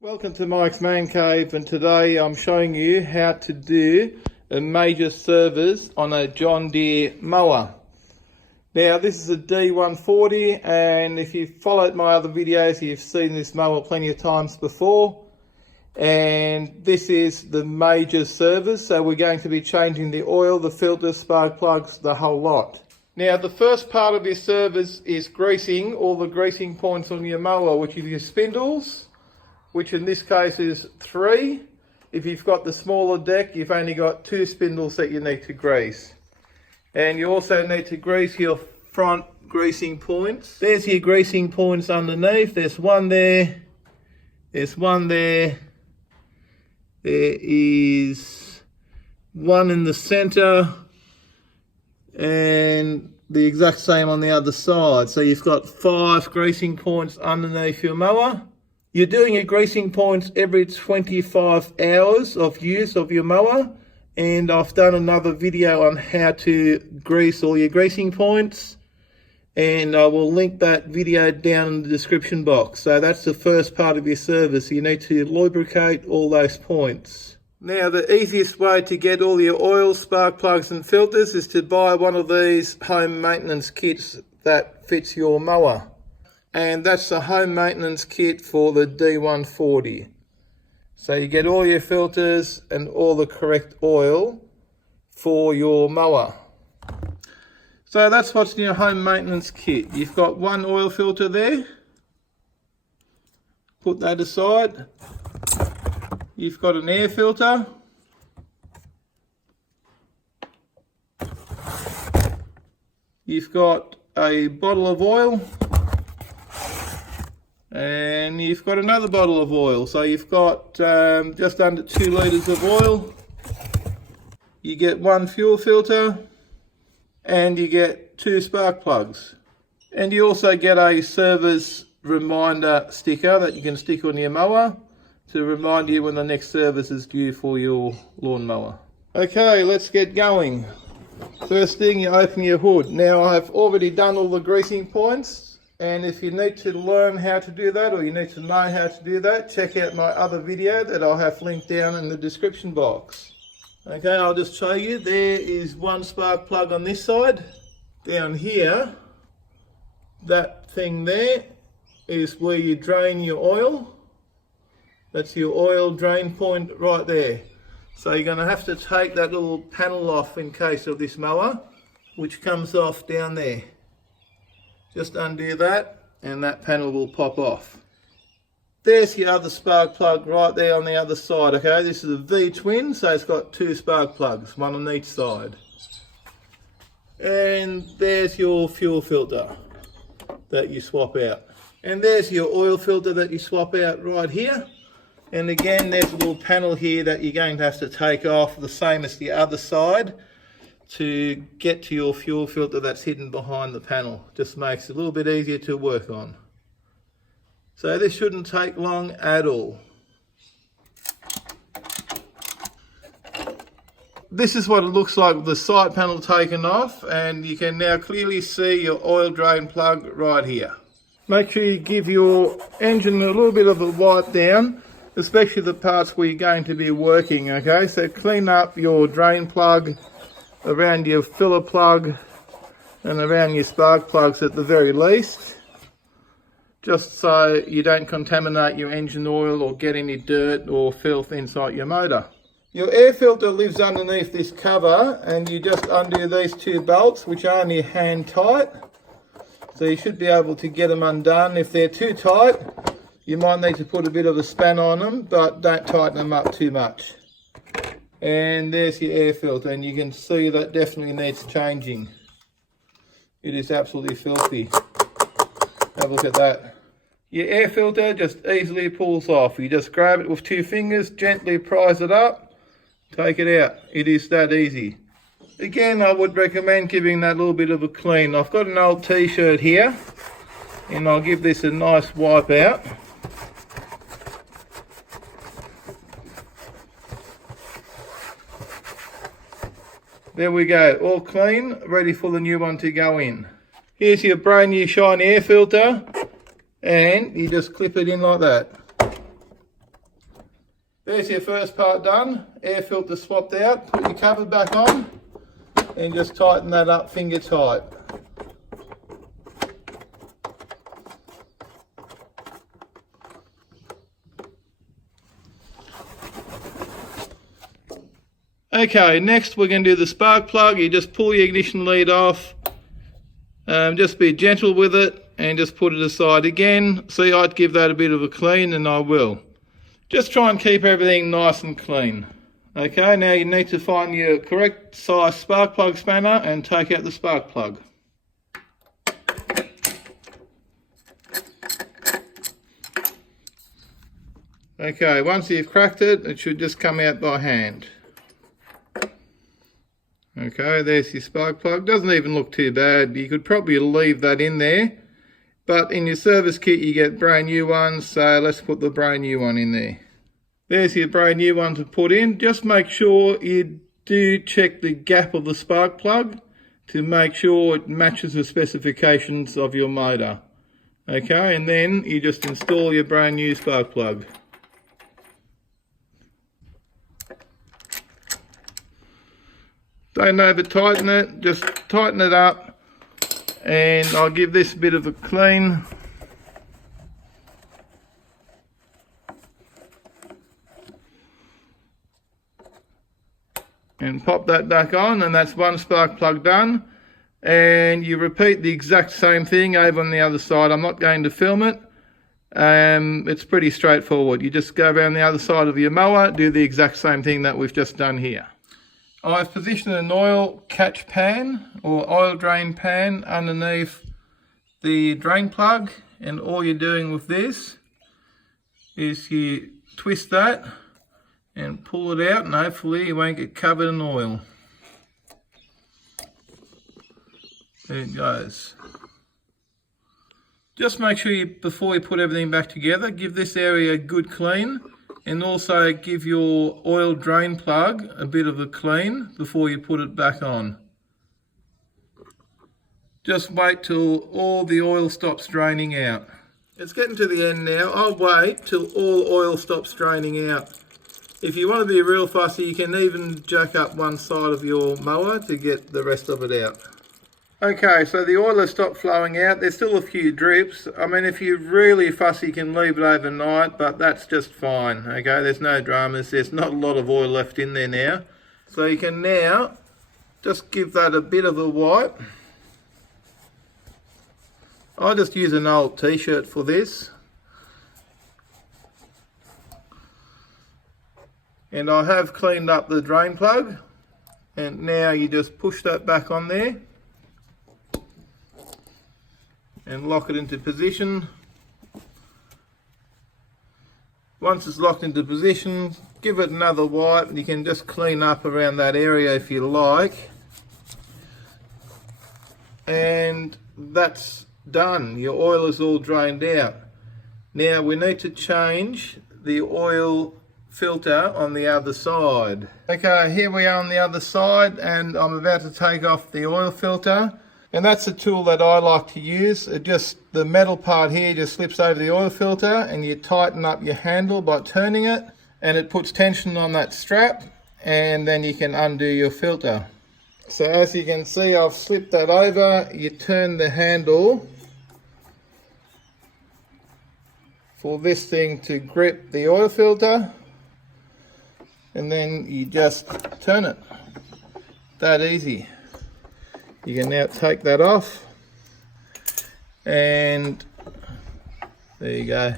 Welcome to Mike's Man Cave, and today I'm showing you how to do a major service on a John Deere mower. Now this is a D140, and if you've followed my other videos you've seen this mower plenty of times before, and this is the major service. So we're going to be changing the oil, the filter, spark plugs, the whole lot. Now the first part of your service is greasing all the greasing points on your mower, which is your spindles, which in this case is 3. If you've got the smaller deck, you've only got 2 spindles that you need to grease. And you also need to grease your front greasing points. There's your greasing points underneath. There's one there. There's one there. There is one in the center. And the exact same on the other side. So you've got 5 greasing points underneath your mower. You're doing your greasing points every 25 hours of use of your mower, and I've done another video on how to grease all your greasing points, and I will link that video down in the description box. So that's the first part of your service. You need to lubricate all those points. Now the easiest way to get all your oil, spark plugs and filters is to buy one of these home maintenance kits that fits your mower. And that's the home maintenance kit for the D140. So you get all your filters and all the correct oil for your mower. So that's what's in your home maintenance kit. You've got one oil filter there. Put that aside. You've got an air filter. You've got a bottle of oil. And you've got another bottle of oil. So you've got just under 2 litres of oil. You get 1 fuel filter. And you get 2 spark plugs. And you also get a service reminder sticker that you can stick on your mower to remind you when the next service is due for your lawnmower. Okay, let's get going. First thing, you open your hood. Now I've already done all the greasing points. And if you need to learn how to do that, or you need to know how to do that, check out my other video that I'll have linked down in the description box. Okay, I'll just show you. There is 1 spark plug on this side. Down here, that thing there is where you drain your oil. That's your oil drain point right there. So you're going to have to take that little panel off in case of this mower, which comes off down there. Just undo that and that panel will pop off. There's your other spark plug right there on the other side. Okay, this is a V-twin, so it's got 2 spark plugs, 1 on each side. And there's your fuel filter that you swap out. And there's your oil filter that you swap out right here. And again, there's a little panel here that you're going to have to take off, the same as the other side, to get to your fuel filter that's hidden behind the panel. Just makes it a little bit easier to work on. So this shouldn't take long at all. This is what it looks like with the side panel taken off, and you can now clearly see your oil drain plug right here. Make sure you give your engine a little bit of a wipe down, especially the parts where you're going to be working. Okay, so clean up your drain plug, around your filler plug and around your spark plugs at the very least, just so you don't contaminate your engine oil or get any dirt or filth inside your motor. Your air filter lives underneath this cover, and you just undo these 2 bolts, which are only hand tight, so you should be able to get them undone. If they're too tight, you might need to put a bit of a span on them, but don't tighten them up too much. And there's your air filter, and you can see that definitely needs changing. It is absolutely filthy. Have a look at that. Your air filter just easily pulls off. You just grab it with 2 fingers, gently prise it up, take it out. It is that easy. Again, I would recommend giving that a little bit of a clean. I've got an old t-shirt here, and I'll give this a nice wipe out. There we go, all clean, ready for the new one to go in. Here's your brand new shiny air filter, and you just clip it in like that. There's your first part done. Air filter swapped out. Put your cover back on and just tighten that up finger tight. Okay, next we're going to do the spark plug. You just pull your ignition lead off. Just be gentle with it and just put it aside again. See, I'd give that a bit of a clean, and I will. Just try and keep everything nice and clean. Okay, now you need to find your correct size spark plug spanner and take out the spark plug. Okay, once you've cracked it, it should just come out by hand. Okay, there's your spark plug. Doesn't even look too bad. You could probably leave that in there. But in your service kit you get brand new ones, so let's put the brand new one in there. There's your brand new one to put in. Just make sure you do check the gap of the spark plug to make sure it matches the specifications of your motor. Okay, and then you just install your brand new spark plug. Don't over tighten it, just tighten it up, and I'll give this a bit of a clean. And pop that back on, and that's one spark plug done. And you repeat the exact same thing over on the other side. I'm not going to film it. It's pretty straightforward. You just go around the other side of your mower, do the exact same thing that we've just done here. I've positioned an oil catch pan or oil drain pan underneath the drain plug, and all you're doing with this is you twist that and pull it out, and hopefully you won't get covered in oil. There it goes. Just make sure before you put everything back together, give this area a good clean. And also give your oil drain plug a bit of a clean before you put it back on. Just wait till all the oil stops draining out. It's getting to the end now. I'll wait till all oil stops draining out. If you want to be real fussy, you can even jack up one side of your mower to get the rest of it out. Okay, so the oil has stopped flowing out. There's still a few drips. I mean, if you're really fussy, you can leave it overnight, but that's just fine. Okay, there's no dramas. There's not a lot of oil left in there now. So you can now just give that a bit of a wipe. I'll just use an old t-shirt for this. And I have cleaned up the drain plug. And now you just push that back on there and lock it into position. Once it's locked into position, give it another wipe. You can just clean up around that area if you like. And that's done. Your oil is all drained out. Now we need to change the oil filter on the other side. Okay, here we are on the other side, and I'm about to take off the oil filter. And that's a tool that I like to use. The metal part here just slips over the oil filter, and you tighten up your handle by turning it, and it puts tension on that strap, and then you can undo your filter. So as you can see, I've slipped that over. You turn the handle for this thing to grip the oil filter, and then you just turn it. That easy. You can now take that off, and there you go.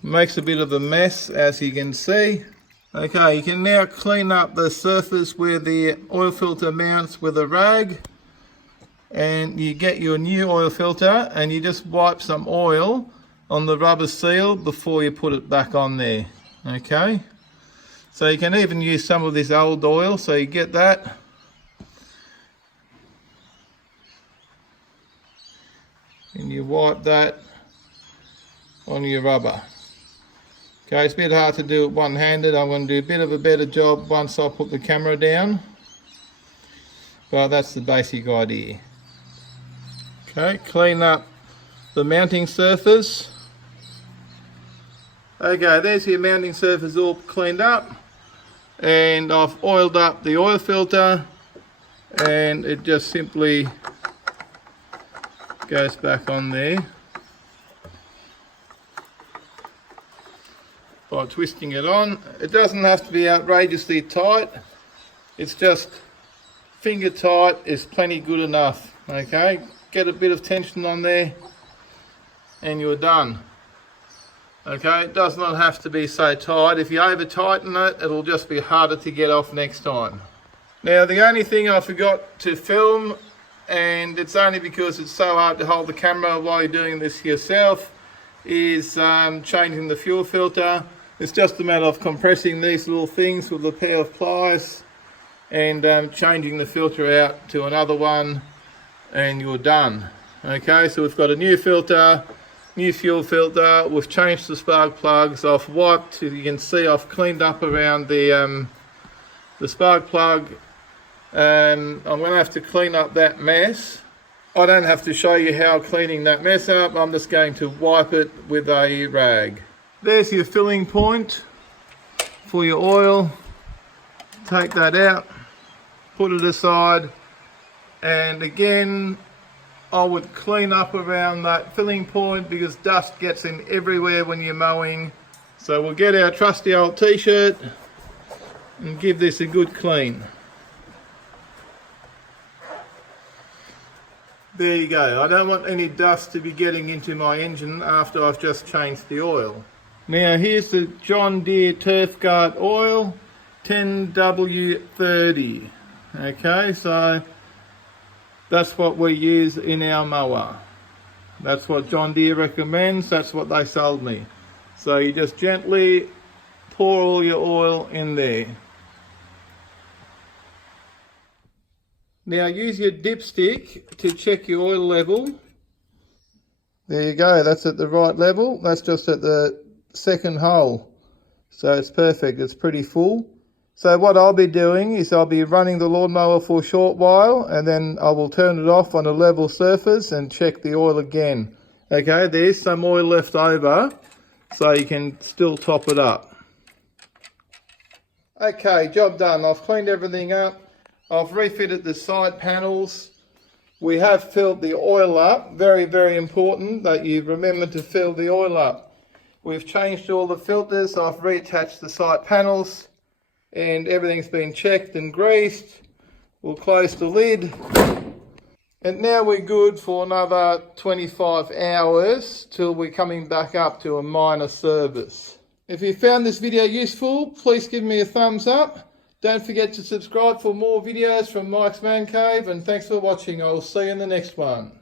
Makes a bit of a mess, as you can see. Okay, you can now clean up the surface where the oil filter mounts with a rag, and you get your new oil filter and you just wipe some oil on the rubber seal before you put it back on there. Okay. So you can even use some of this old oil, so you get that. And you wipe that on your rubber. Okay, it's a bit hard to do it one-handed. I'm going to do a bit of a better job once I put the camera down. But that's the basic idea. Okay, clean up the mounting surface. Okay, there's your mounting surface all cleaned up, and I've oiled up the oil filter, and it just simply goes back on there by twisting it on. It doesn't have to be outrageously tight, it's just finger tight is plenty good enough. Okay, get a bit of tension on there and you're done. Okay, it does not have to be so tight. If you over tighten it, it'll just be harder to get off next time. Now the only thing I forgot to film, and it's only because it's so hard to hold the camera while you're doing this yourself, is changing the fuel filter. It's just a matter of compressing these little things with a pair of pliers and changing the filter out to another one, and you're done. Okay, so we've got a new filter, new fuel filter. We've changed the spark plugs. I've wiped, you can see I've cleaned up around the spark plug. I'm going to have to clean up that mess. I don't have to show you how cleaning that mess up. I'm just going to wipe it with a rag. There's your filling point for your oil. Take that out, put it aside, and again I would clean up around that filling point because dust gets in everywhere when you're mowing. So we'll get our trusty old t-shirt and give this a good clean. There you go. I don't want any dust to be getting into my engine after I've just changed the oil. Now here's the John Deere Turf Guard oil, 10W30. Okay, so that's what we use in our mower. That's what John Deere recommends, that's what they sold me. So you just gently pour all your oil in there. Now use your dipstick to check your oil level. There you go, that's at the right level. That's just at the second hole. So it's perfect, it's pretty full. So what I'll be doing is I'll be running the lawnmower for a short while, and then I will turn it off on a level surface and check the oil again. Okay, there's some oil left over, so you can still top it up. Okay, job done. I've cleaned everything up. I've refitted the side panels. We have filled the oil up. Very, very important that you remember to fill the oil up. We've changed all the filters. I've reattached the side panels, and everything's been checked and greased. We'll close the lid, and now we're good for another 25 hours till we're coming back up to a minor service. If you found this video useful, please give me a thumbs up. Don't forget to subscribe for more videos from Mike's Man Cave, and thanks for watching. I'll see you in the next one.